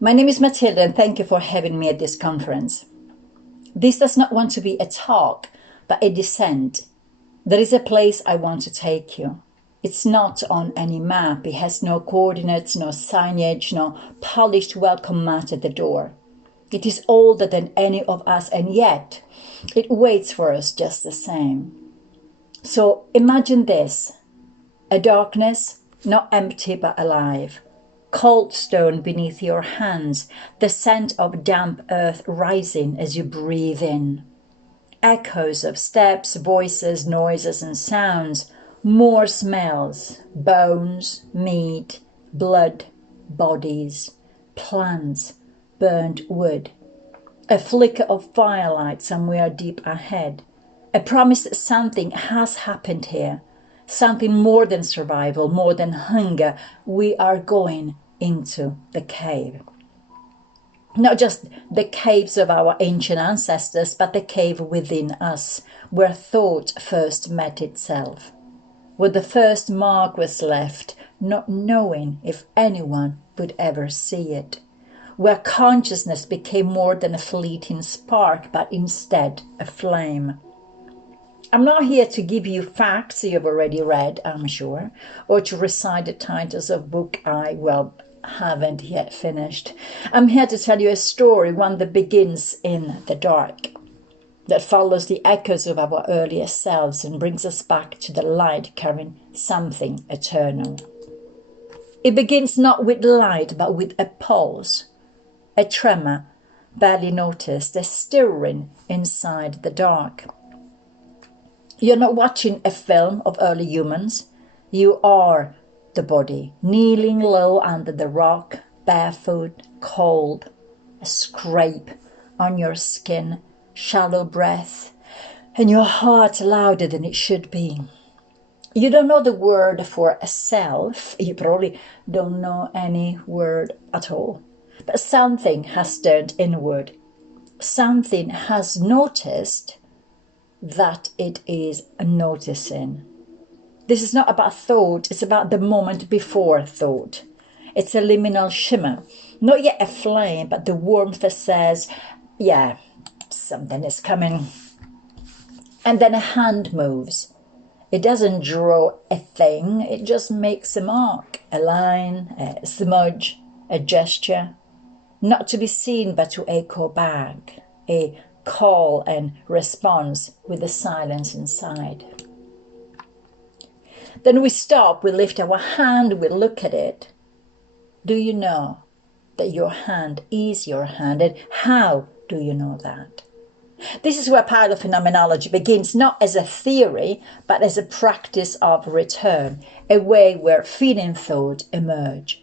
My name is Matilde and thank you for having me at this conference. This does not want to be a talk, but a descent. There is a place I want to take you. It's not on any map. It has no coordinates, no signage, no polished welcome mat at the door. It is older than any of us, and yet it waits for us just the same. So imagine this: a darkness, not empty but alive. Cold stone beneath your hands, the scent of damp earth rising as you breathe in. Echoes of steps, voices, noises and sounds, more smells, bones, meat, blood, bodies, plants, burnt wood. A flicker of firelight somewhere deep ahead. A promise that something has happened here. Something more than survival, more than hunger. We are going into the cave. Not just the caves of our ancient ancestors, but the cave within us, where thought first met itself. Where the first mark was left, not knowing if anyone would ever see it. Where consciousness became more than a fleeting spark, but instead a flame. I'm not here to give you facts you've already read, I'm sure, or to recite the titles of book I, haven't yet finished. I'm here to tell you a story, one that begins in the dark, that follows the echoes of our earliest selves and brings us back to the light carrying something eternal. It begins not with light, but with a pulse, a tremor, barely noticed, a stirring inside the dark. You're not watching a film of early humans. You are the body, kneeling low under the rock, barefoot, cold, a scrape on your skin, shallow breath, and your heart louder than it should be. You don't know the word for a self. You probably don't know any word at all. But something has turned inward. Something has noticed that it is noticing. This is not about thought, it's about the moment before thought. It's a liminal shimmer, not yet a flame, but the warmth that says, yeah, something is coming. And then a hand moves. It doesn't draw a thing, it just makes a mark, a line, a smudge, a gesture, not to be seen but to echo back, a call and response with the silence inside. Then we stop, we lift our hand, we look at it. Do you know that your hand is your hand, and how do you know that? This is where Paleophenomenology begins, not as a theory, but as a practice of return, a way where feeling thought emerge.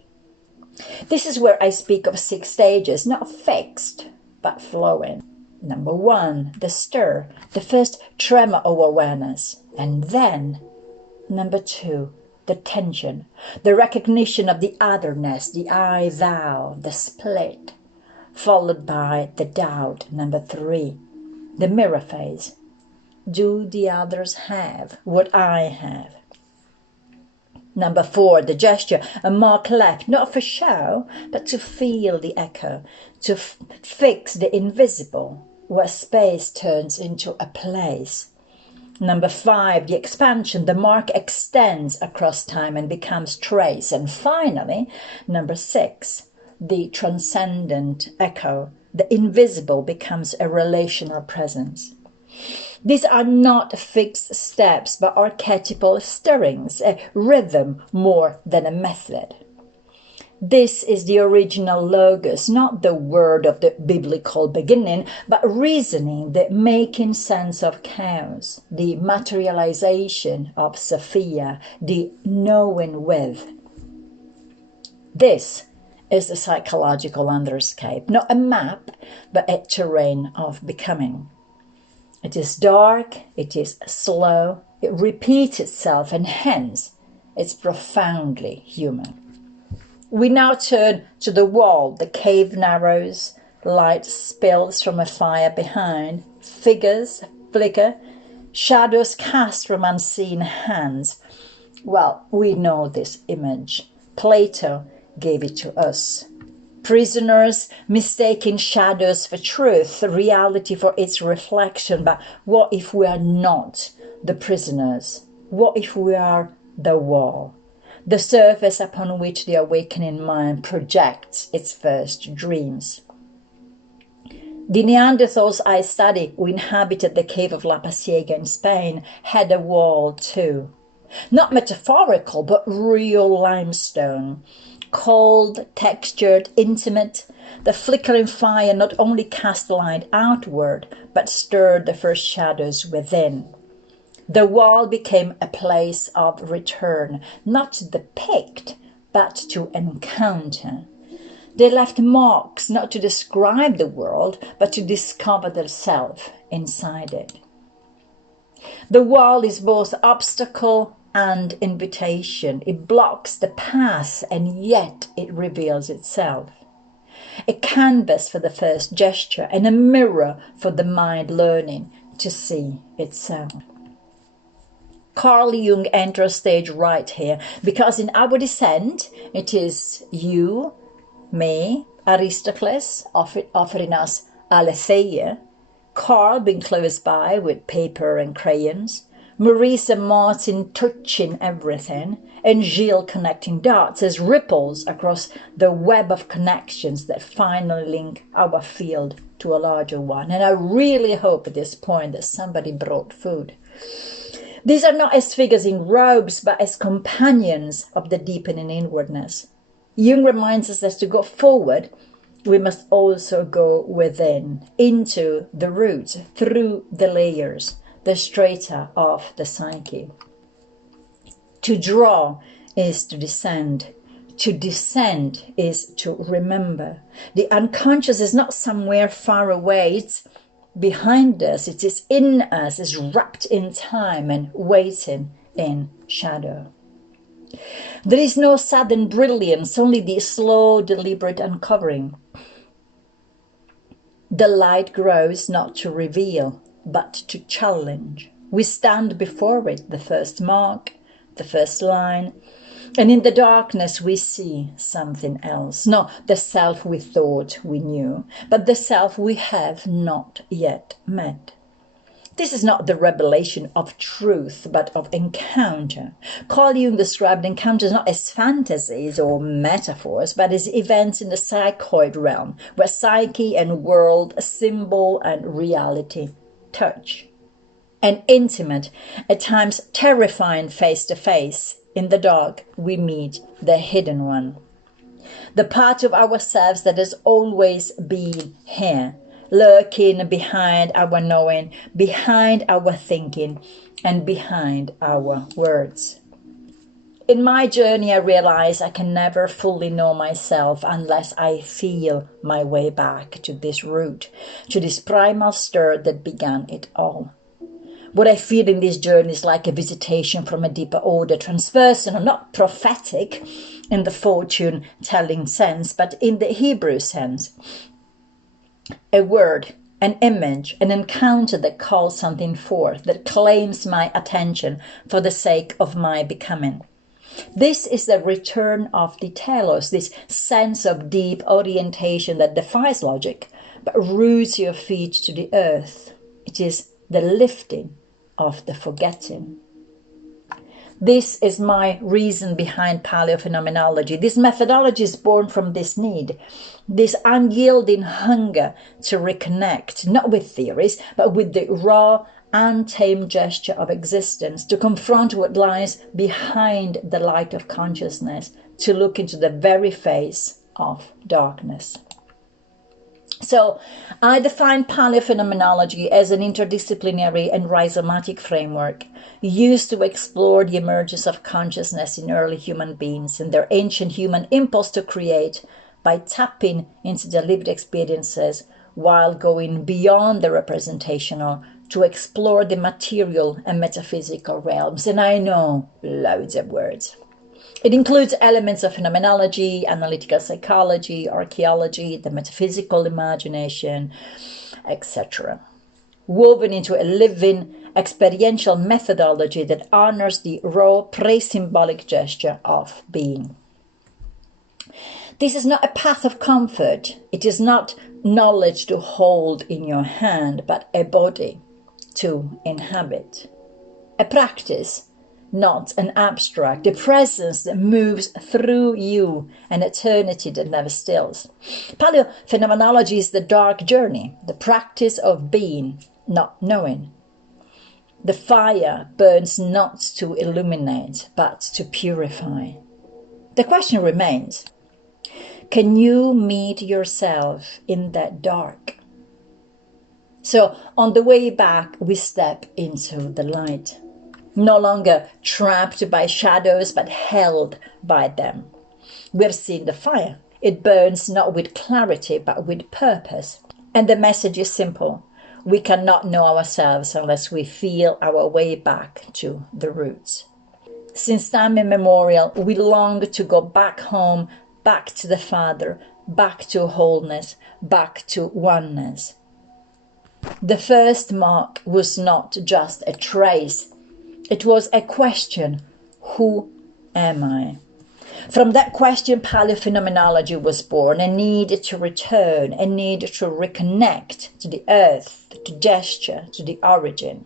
This is where I speak of 6 stages, not fixed, but flowing. Number 1, the stir, the first tremor of awareness. And then, number 2, the tension, the recognition of the otherness, the I, thou, the split. Followed by the doubt, number 3, the mirror phase. Do the others have what I have? Number 4, the gesture, a mark left, not for show, but to feel the echo, to fix the invisible, where space turns into a place. Number 5, the expansion, the mark extends across time and becomes trace. And finally, number 6, the transcendent echo, the invisible becomes a relational presence. These are not fixed steps, but archetypal stirrings, a rhythm more than a method. This is the original logos, not the word of the biblical beginning, but reasoning, the making sense of chaos, the materialization of Sophia, the knowing with. This is the psychological Underscape, not a map, but a terrain of becoming. It is dark, it is slow, it repeats itself, and hence it's profoundly human. We now turn to the wall. The cave narrows, light spills from a fire behind, figures flicker, shadows cast from unseen hands. Well, we know this image. Plato gave it to us. Prisoners mistaking shadows for truth, reality for its reflection. But what if we are not the prisoners? What if we are the wall, the surface upon which the awakening mind projects its first dreams? The Neanderthals I study, who inhabited the cave of La Pasiega in Spain, had a wall too. Not metaphorical, but real limestone. Cold, textured, intimate, the flickering fire not only cast light outward, but stirred the first shadows within. The wall became a place of return, not to depict, but to encounter. They left marks not to describe the world, but to discover themselves inside it. The wall is both obstacle and invitation. It blocks the path, and yet it reveals itself. A canvas for the first gesture, and a mirror for the mind learning to see itself. Carl Jung enters stage right here, because in our descent, it is you, me, Aristocles offering us aletheia, Carl being close by with paper and crayons, Maurice and Martin touching everything, and Gilles connecting dots as ripples across the web of connections that finally link our field to a larger one. And I really hope at this point that somebody brought food. These are not as figures in robes, but as companions of the deepening inwardness. Jung reminds us that to go forward, we must also go within, into the roots, through the layers, the strata of the psyche. To draw is to descend. To descend is to remember. The unconscious is not somewhere far away. It's behind us. It is in us. It's wrapped in time and waiting in shadow. There is no sudden brilliance, only the slow, deliberate uncovering. The light grows not to reveal, but to challenge. We stand before it, the first mark, the first line, and in the darkness we see something else. Not the self we thought we knew, but the self we have not yet met. This is not the revelation of truth, but of encounter. Carl Jung described encounters not as fantasies or metaphors, but as events in the psychoid realm, where psyche and world, symbol and reality touch. An intimate, at times terrifying face-to-face. In the dark, we meet the hidden one. The part of ourselves that has always been here, lurking behind our knowing, behind our thinking, and behind our words. In my journey, I realize I can never fully know myself unless I feel my way back to this root, to this primal stir that began it all. What I feel in this journey is like a visitation from a deeper order, transpersonal, not prophetic in the fortune-telling sense, but in the Hebrew sense. A word, an image, an encounter that calls something forth, that claims my attention for the sake of my becoming. This is the return of the telos, this sense of deep orientation that defies logic, but roots your feet to the earth. It is the lifting of the forgetting. This is my reason behind paleophenomenology. This methodology is born from this need, this unyielding hunger to reconnect, not with theories, but with the raw, untamed gesture of existence, to confront what lies behind the light of consciousness, to look into the very face of darkness. So, I define paleophenomenology as an interdisciplinary and rhizomatic framework used to explore the emergence of consciousness in early human beings and their ancient human impulse to create by tapping into their lived experiences while going beyond the representational to explore the material and metaphysical realms. And I know loads of words. It includes elements of phenomenology, analytical psychology, archaeology, the metaphysical imagination, etc., woven into a living experiential methodology that honors the raw pre-symbolic gesture of being. This is not a path of comfort. It is not knowledge to hold in your hand, but a body to inhabit. A practice, not an abstract, a presence that moves through you, an eternity that never stills. Paleophenomenology is the dark journey, the practice of being, not knowing. The fire burns not to illuminate, but to purify. The question remains, can you meet yourself in that dark? So on the way back, we step into the light, no longer trapped by shadows, but held by them. We've seen the fire. It burns not with clarity, but with purpose. And the message is simple. We cannot know ourselves unless we feel our way back to the roots. Since time immemorial, we long to go back home, back to the Father, back to wholeness, back to oneness. The first mark was not just a trace. It was a question. Who am I? From that question, paleophenomenology was born, a need to return, a need to reconnect to the earth, to gesture, to the origin.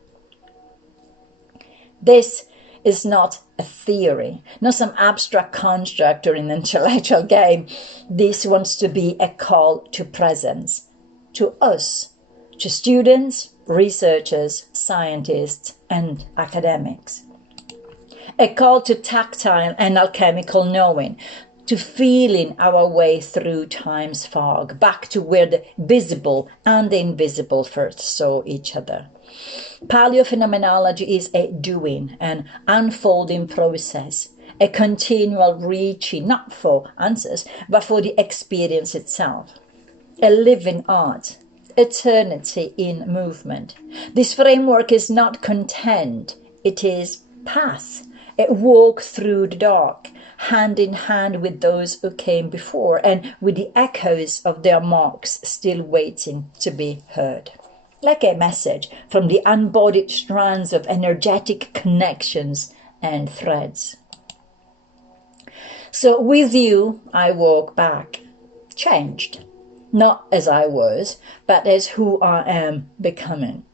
This is not a theory, not some abstract construct or an intellectual game. This wants to be a call to presence, to us, to students, researchers, scientists, and academics. A call to tactile and alchemical knowing, to feeling our way through time's fog, back to where the visible and the invisible first saw each other. Paleophenomenology is a doing, an unfolding process, a continual reaching, not for answers, but for the experience itself. A living art, eternity in movement. This framework is not content, it is path. A walk through the dark, hand in hand with those who came before and with the echoes of their marks still waiting to be heard. Like a message from the unbodied strands of energetic connections and threads. So with you, I walk back, changed, not as I was, but as who I am becoming.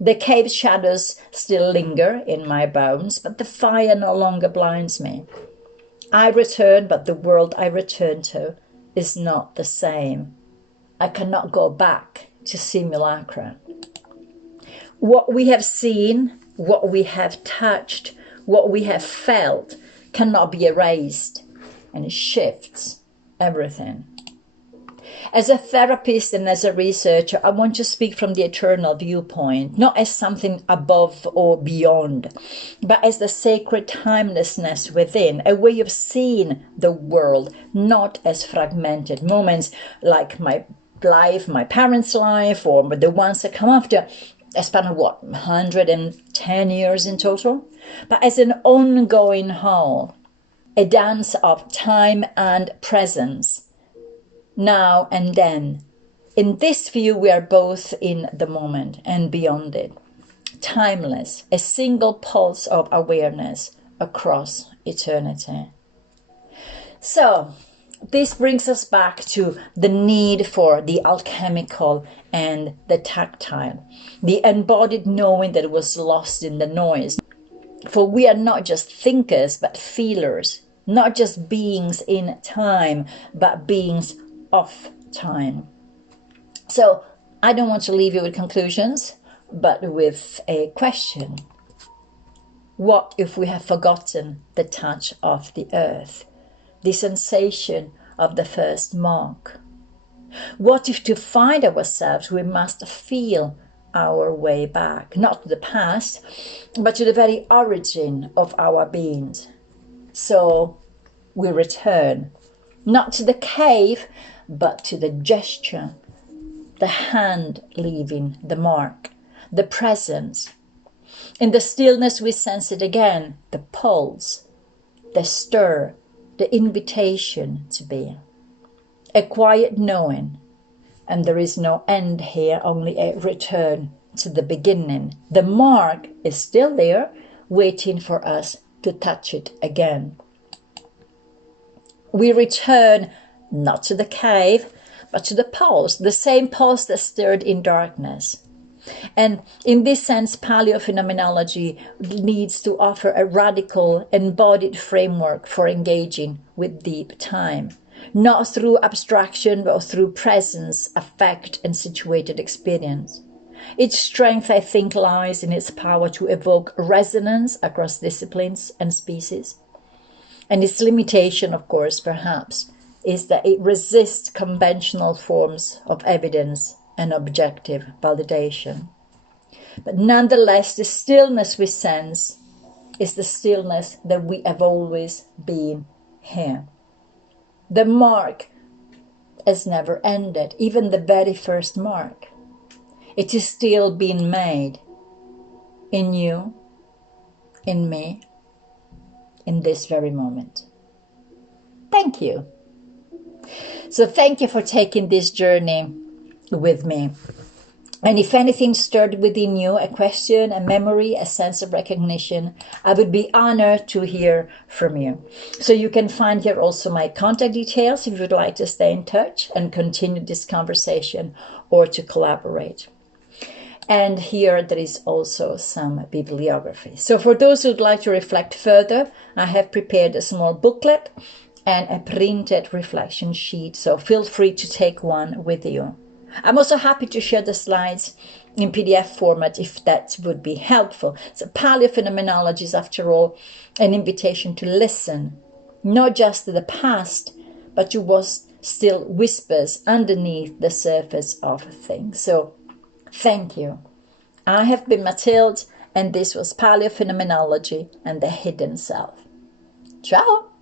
The cave shadows still linger in my bones, but the fire no longer blinds me. I return, but the world I return to is not the same. I cannot go back to simulacra. What we have seen, what we have touched, what we have felt cannot be erased, and it shifts everything. As a therapist and as a researcher, I want to speak from the eternal viewpoint, not as something above or beyond, but as the sacred timelessness within, a way of seeing the world, not as fragmented moments like my life, my parents' life, or the ones that come after, a span of 110 years in total, but as an ongoing whole, a dance of time and presence. Now and then. In this view, we are both in the moment and beyond it. Timeless, a single pulse of awareness across eternity. So, this brings us back to the need for the alchemical and the tactile, the embodied knowing that was lost in the noise. For we are not just thinkers, but feelers, not just beings in time, but beings of time. So I don't want to leave you with conclusions, but with a question. What if we have forgotten the touch of the earth, the sensation of the first mark? What if to find ourselves we must feel our way back, not to the past, but to the very origin of our beings? So we return, not to the cave, but to the gesture, the hand leaving the mark, the presence. In the stillness we sense it again, the pulse, the stir, the invitation to be. A quiet knowing, and there is no end here, only a return to the beginning. The mark is still there, waiting for us to touch it again. We return not to the cave, but to the pulse, the same pulse that stirred in darkness. And in this sense, paleophenomenology needs to offer a radical, embodied framework for engaging with deep time, not through abstraction, but through presence, affect, and situated experience. Its strength, I think, lies in its power to evoke resonance across disciplines and species. And its limitation, of course, perhaps, is that it resists conventional forms of evidence and objective validation. But nonetheless, the stillness we sense is the stillness that we have always been here. The mark has never ended, even the very first mark. It is still being made in you, in me, in this very moment. Thank you. So thank you for taking this journey with me. And if anything stirred within you a question, a memory, a sense of recognition, I would be honored to hear from you. So you can find here also my contact details if you'd like to stay in touch and continue this conversation or to collaborate. And here there is also some bibliography. So for those who'd like to reflect further, I have prepared a small booklet and a printed reflection sheet. So feel free to take one with you. I'm also happy to share the slides in PDF format if that would be helpful. So paleophenomenology is, after all, an invitation to listen, not just to the past, but to what still whispers underneath the surface of things. So thank you. I have been Matilde, and this was Paleophenomenology and the Hidden Self. Ciao!